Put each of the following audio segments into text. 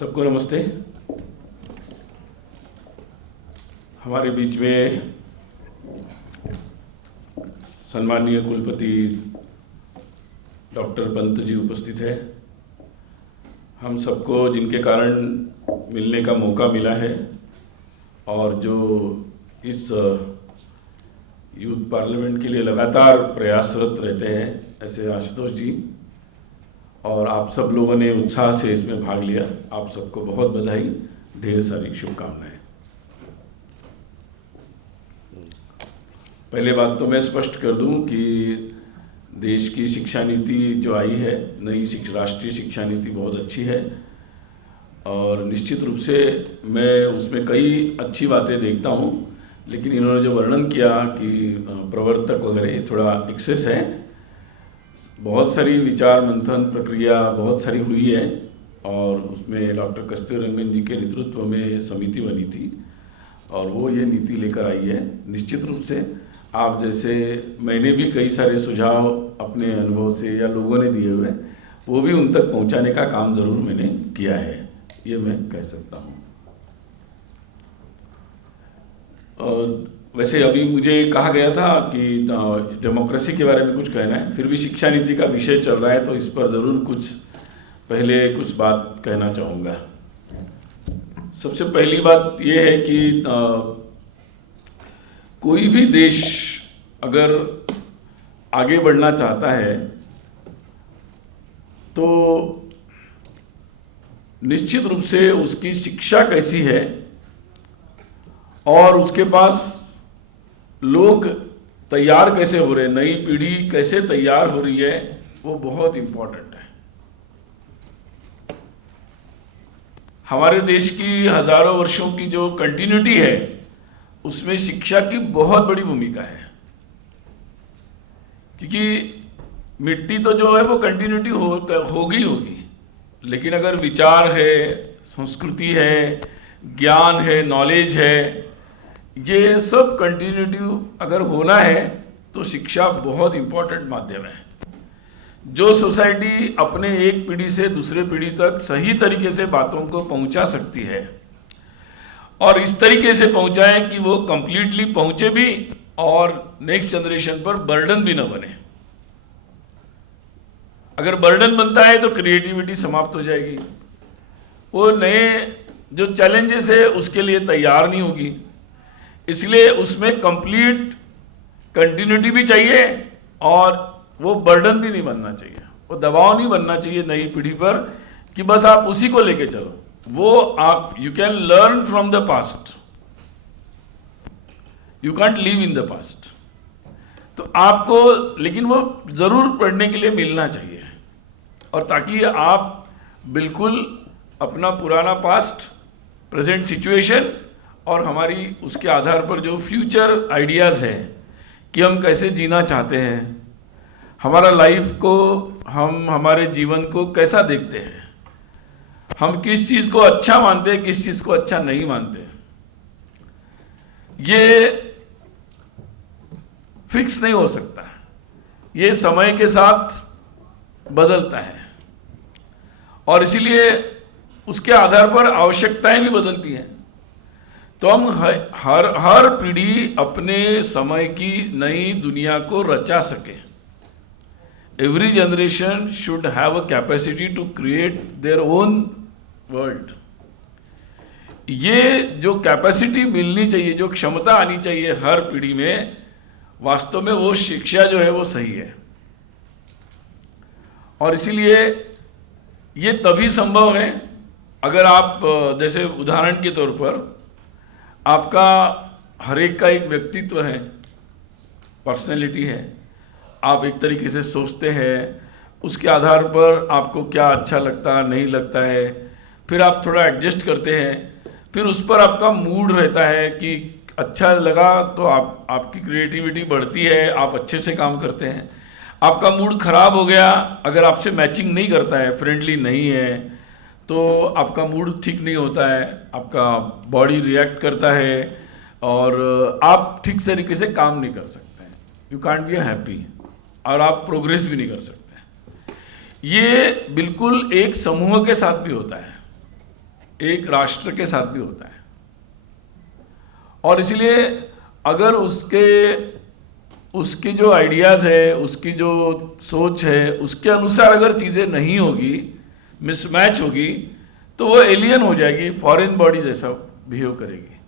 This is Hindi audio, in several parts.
सबको नमस्ते। हमारे बीच में सम्माननीय कुलपति डॉक्टर पंत जी उपस्थित है। हम सबको जिनके कारण मिलने का मौका मिला है और जो इस यूथ पार्लियामेंट के लिए लगातार प्रयासरत रहते हैं, ऐसे आशुतोष जी और आप सब लोगों ने उत्साह से इसमें भाग लिया। आप सबको बहुत बधाई, ढेर सारी शुभकामनाएं। पहले बात तो मैं स्पष्ट कर दूं कि देश की शिक्षा नीति जो आई है, नई राष्ट्रीय शिक्षा नीति बहुत अच्छी है और निश्चित रूप से मैं उसमें कई अच्छी बातें देखता हूं, लेकिन इन्होंने जो वर्णन किया कि प्रवर्तक वगैरह थोड़ा एक्सेस है। बहुत सारी विचार मंथन प्रक्रिया बहुत सारी हुई है और उसमें डॉक्टर कस्तूरी रंगन जी के नेतृत्व में समिति बनी थी और वो ये नीति लेकर आई है। निश्चित रूप से आप जैसे मैंने भी कई सारे सुझाव अपने अनुभव से या लोगों ने दिए हुए, वो भी उन तक पहुंचाने का काम ज़रूर मैंने किया है, ये मैं कह सकता हूँ। वैसे अभी मुझे कहा गया था कि डेमोक्रेसी के बारे में कुछ कहना है, फिर भी शिक्षा नीति का विषय चल रहा है तो इस पर ज़रूर कुछ बात कहना चाहूँगा। सबसे पहली बात ये है कि कोई भी देश अगर आगे बढ़ना चाहता है तो निश्चित रूप से उसकी शिक्षा कैसी है और उसके पास लोग तैयार कैसे हो रहे हैं, नई पीढ़ी कैसे तैयार हो रही है, वो बहुत इंपॉर्टेंट है। हमारे देश की हजारों वर्षों की जो कंटिन्यूटी है उसमें शिक्षा की बहुत बड़ी भूमिका है, क्योंकि मिट्टी तो जो है वो कंटिन्यूटी होगी, लेकिन अगर विचार है, संस्कृति है, ज्ञान है, नॉलेज है, ये सब कंटिन्यूटी अगर होना है तो शिक्षा बहुत इंपॉर्टेंट माध्यम है। जो सोसाइटी अपने एक पीढ़ी से दूसरे पीढ़ी तक सही तरीके से बातों को पहुंचा सकती है और इस तरीके से पहुंचाए कि वो कंप्लीटली पहुंचे भी और नेक्स्ट जनरेशन पर बर्डन भी न बने। अगर बर्डन बनता है तो क्रिएटिविटी समाप्त हो जाएगी, वो नए जो चैलेंजेस है उसके लिए तैयार नहीं होगी। इसलिए उसमें कंप्लीट कंटिन्यूटी भी चाहिए और वो बर्डन भी नहीं बनना चाहिए, वो दबाव नहीं बनना चाहिए नई पीढ़ी पर कि बस आप उसी को लेके चलो। वो आप you can learn from the past, you can't live in the past. तो आपको लेकिन वो जरूर पढ़ने के लिए मिलना चाहिए और ताकि आप बिल्कुल अपना पुराना पास्ट, प्रेजेंट सिचुएशन और हमारी उसके आधार पर जो फ्यूचर आइडियाज़ हैं कि हम कैसे जीना चाहते हैं, हमारा लाइफ को, हम हमारे जीवन को कैसा देखते हैं, हम किस चीज़ को अच्छा मानते हैं, किस चीज़ को अच्छा नहीं मानते, ये फिक्स नहीं हो सकता। ये समय के साथ बदलता है और इसीलिए उसके आधार पर आवश्यकताएं भी बदलती हैं। तो हम हर पीढ़ी अपने समय की नई दुनिया को रचा सके। Every generation should have a capacity to create their own world. ये जो कैपेसिटी मिलनी चाहिए, जो क्षमता आनी चाहिए हर पीढ़ी में, वास्तव में वो शिक्षा जो है वो सही है। और इसीलिए ये तभी संभव है अगर आप, जैसे उदाहरण के तौर पर, आपका हर एक का एक व्यक्तित्व है, पर्सनैलिटी है, आप एक तरीके से सोचते हैं, उसके आधार पर आपको क्या अच्छा लगता नहीं लगता है, फिर आप थोड़ा एडजस्ट करते हैं, फिर उस पर आपका मूड रहता है कि अच्छा लगा तो आपकी क्रिएटिविटी बढ़ती है, आप अच्छे से काम करते हैं। आपका मूड खराब हो गया, अगर आपसे मैचिंग नहीं करता है, फ्रेंडली नहीं है, तो आपका मूड ठीक नहीं होता है, आपका बॉडी रिएक्ट करता है और आप ठीक तरीके से काम नहीं कर सकते हैं, यू कांट बी हैप्पी, और आप प्रोग्रेस भी नहीं कर सकते। ये बिल्कुल एक समूह के साथ भी होता है। एक राष्ट्र के साथ भी होता है। और इसलिए अगर उसके जो आइडियाज़ है, उसकी जो सोच है, उसके अनुसार अगर चीज़ें नहीं होगी, मिसमैच होगी, तो वो एलियन हो जाएगी, फॉरेन बॉडी जैसा बिहेव करेगी।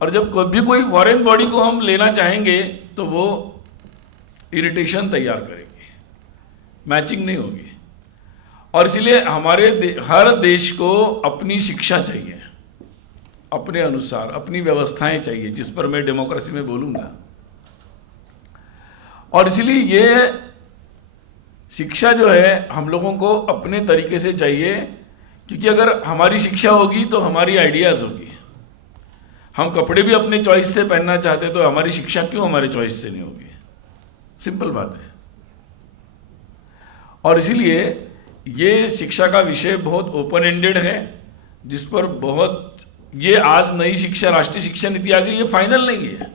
और जब कभी कोई फॉरेन बॉडी को हम लेना चाहेंगे तो वो इरिटेशन तैयार करेगी, मैचिंग नहीं होगी। और इसलिए हर देश को अपनी शिक्षा चाहिए, अपने अनुसार अपनी व्यवस्थाएं चाहिए, जिस पर मैं डेमोक्रेसी में बोलूँगा। और इसलिए ये शिक्षा जो है हम लोगों को अपने तरीके से चाहिए, क्योंकि अगर हमारी शिक्षा होगी तो हमारी आइडियाज़ होगी। हम कपड़े भी अपने चॉइस से पहनना चाहते तो हमारी शिक्षा क्यों हमारे चॉइस से नहीं होगी? सिंपल बात है। और इसीलिए ये शिक्षा का विषय बहुत ओपन एंडेड है, जिस पर ये आज नई शिक्षा, राष्ट्रीय शिक्षा नीति आ गई, ये फाइनल नहीं है।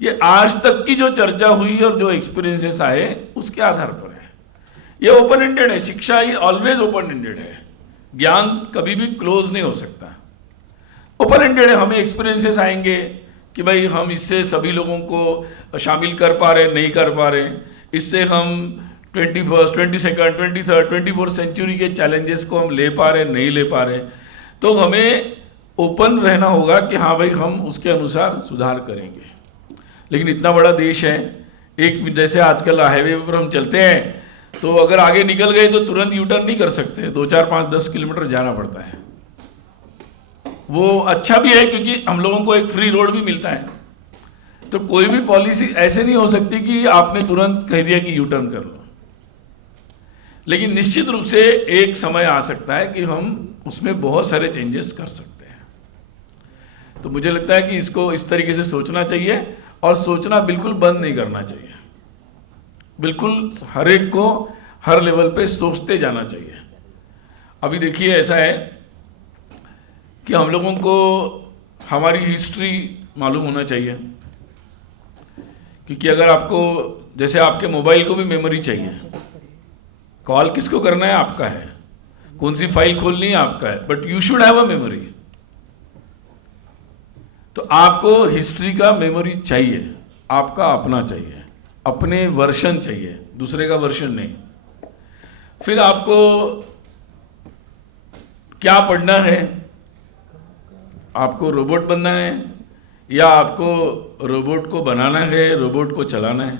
ये आज तक की जो चर्चा हुई और जो एक्सपीरियंसेस आए उसके आधार पर है। ये ओपन एंडेड है, शिक्षा ही ऑलवेज ओपन एंडेड है। ज्ञान कभी भी क्लोज नहीं हो सकता, ओपन एंडेड है। हमें एक्सपीरियंसेस आएंगे कि भाई हम इससे सभी लोगों को शामिल कर पा रहे, नहीं कर पा रहे, इससे हम 21st, 22nd, 23rd, 24th century के चैलेंजेस को हम ले पा रहे, नहीं ले पा रहे। तो हमें ओपन रहना होगा कि हाँ भाई हम उसके अनुसार सुधार करेंगे। लेकिन इतना बड़ा देश है, एक जैसे आजकल हाईवे पर हम चलते हैं तो अगर आगे निकल गए तो तुरंत यू टर्न नहीं कर सकते, 2, 4, 5, 10 किलोमीटर जाना पड़ता है। वो अच्छा भी है क्योंकि हम लोगों को एक फ्री रोड भी मिलता है। तो कोई भी पॉलिसी ऐसे नहीं हो सकती कि आपने तुरंत कह दिया कि यू टर्न कर लो। लेकिन निश्चित रूप से एक समय आ सकता है कि हम उसमें बहुत सारे चेंजेस कर सकते हैं। तो मुझे लगता है कि इसको इस तरीके से सोचना चाहिए, और सोचना बिल्कुल बंद नहीं करना चाहिए। बिल्कुल हर एक को हर लेवल पे सोचते जाना चाहिए। अभी देखिए ऐसा है कि हम लोगों को हमारी हिस्ट्री मालूम होना चाहिए, क्योंकि अगर आपको, जैसे आपके मोबाइल को भी मेमोरी चाहिए, कॉल किसको करना है आपका है, कौन सी फाइल खोलनी है आपका है, but you should have a memory. तो आपको हिस्ट्री का मेमोरी चाहिए, आपका अपना चाहिए, अपने वर्षन चाहिए, दूसरे का वर्षन नहीं। फिर आपको क्या पढ़ना है, आपको रोबोट बनना है या आपको रोबोट को बनाना है, रोबोट को चलाना है,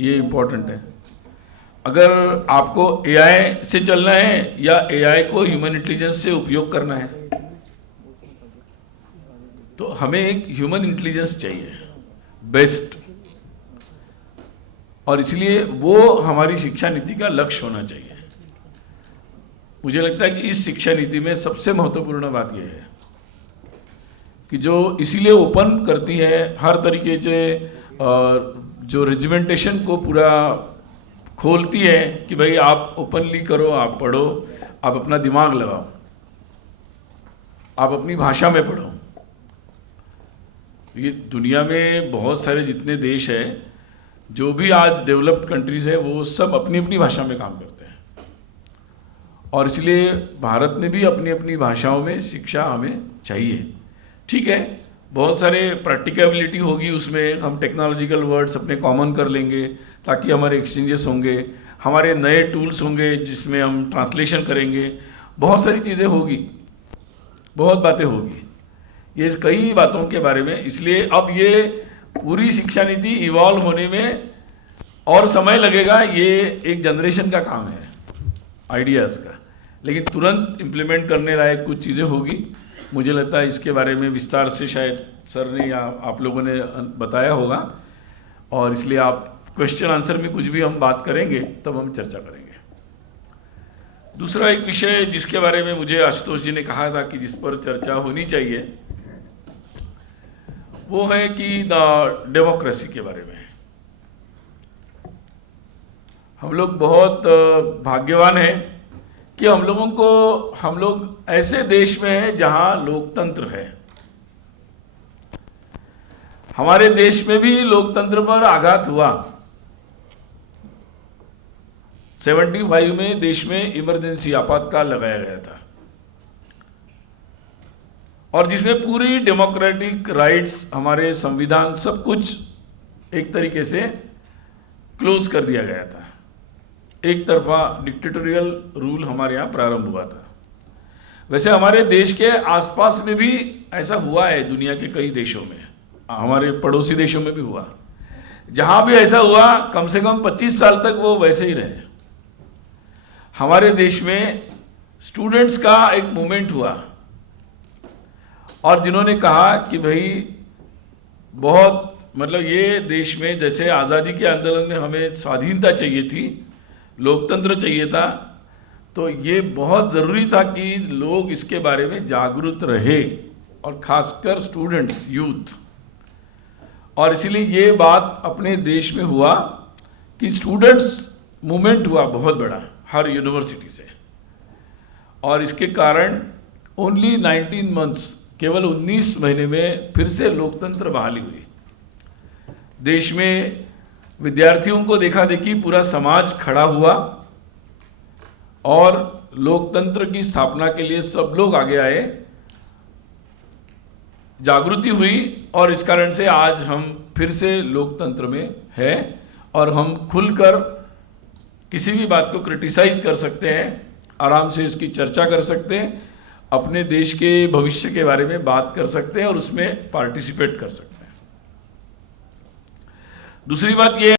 ये इम्पोर्टेंट है। अगर आपको एआई से चलना है या एआई को ह्यूमन इंटेलिजेंस से उपयोग करना है, तो हमें एक ह्यूमन इंटेलिजेंस चाहिए बेस्ट। और इसलिए वो हमारी शिक्षा नीति का लक्ष्य होना चाहिए। मुझे लगता है कि इस शिक्षा नीति में सबसे महत्वपूर्ण बात यह है कि जो इसीलिए ओपन करती है हर तरीके से, जो रेजिमेंटेशन को पूरा खोलती है कि भाई आप ओपनली करो, आप पढ़ो, आप अपना दिमाग लगाओ, आप अपनी भाषा में पढ़ो। ये दुनिया में बहुत सारे जितने देश हैं, जो भी आज डेवलप्ड कंट्रीज है, वो सब अपनी अपनी भाषा में काम करते हैं। और इसलिए भारत में भी अपनी अपनी भाषाओं में शिक्षा हमें चाहिए। ठीक है, बहुत सारे प्रैक्टिकेबिलिटी होगी उसमें, हम टेक्नोलॉजिकल वर्ड्स अपने कॉमन कर लेंगे ताकि हमारे एक्सचेंजेस होंगे, हमारे नए टूल्स होंगे जिसमें हम ट्रांसलेशन करेंगे, बहुत सारी चीज़ें होगी, बहुत बातें होगी, ये कई बातों के बारे में। इसलिए अब ये पूरी शिक्षा नीति इवॉल्व होने में और समय लगेगा, ये एक जनरेशन का काम है आइडियाज़ का, लेकिन तुरंत इम्प्लीमेंट करने लायक कुछ चीज़ें होगी। मुझे लगता है इसके बारे में विस्तार से शायद सर ने या आप लोगों ने बताया होगा, और इसलिए आप क्वेश्चन आंसर में कुछ भी हम बात करेंगे तब हम चर्चा करेंगे। दूसरा एक विषय जिसके बारे में मुझे आशुतोष जी ने कहा था कि जिस पर चर्चा होनी चाहिए, वो है कि डेमोक्रेसी के बारे में। हम लोग बहुत भाग्यवान हैं कि हम लोग ऐसे देश में हैं जहां लोकतंत्र है। हमारे देश में भी लोकतंत्र पर आघात हुआ। 75 में देश में इमरजेंसी आपातकाल लगाया गया था। और जिसमें पूरी डेमोक्रेटिक राइट्स, हमारे संविधान, सब कुछ एक तरीके से क्लोज कर दिया गया था। एक तरफा डिक्टेटोरियल रूल हमारे यहाँ प्रारंभ हुआ था। वैसे हमारे देश के आसपास में भी ऐसा हुआ है, दुनिया के कई देशों में, हमारे पड़ोसी देशों में भी हुआ। जहाँ भी ऐसा हुआ कम से कम 25 साल तक वो वैसे ही रहे। हमारे देश में स्टूडेंट्स का एक मूवमेंट हुआ और जिन्होंने कहा कि भाई बहुत मतलब ये देश में जैसे आज़ादी के आंदोलन में हमें स्वाधीनता चाहिए थी, लोकतंत्र चाहिए था, तो ये बहुत ज़रूरी था कि लोग इसके बारे में जागरूक रहे, और ख़ासकर स्टूडेंट्स, यूथ। और इसीलिए ये बात अपने देश में हुआ कि स्टूडेंट्स मूवमेंट हुआ बहुत बड़ा हर यूनिवर्सिटी से, और इसके कारण ओनली 19 मंथ्स, केवल 19 महीने में फिर से लोकतंत्र बहाली हुई। देश में विद्यार्थियों को देखा देखी पूरा समाज खड़ा हुआ और लोकतंत्र की स्थापना के लिए सब लोग आगे आए, जागृति हुई, और इस कारण से आज हम फिर से लोकतंत्र में हैं और हम खुलकर किसी भी बात को क्रिटिसाइज कर सकते हैं, आराम से इसकी चर्चा कर सकते हैं, अपने देश के भविष्य के बारे में बात कर सकते हैं और उसमें पार्टिसिपेट कर सकते हैं। दूसरी बात ये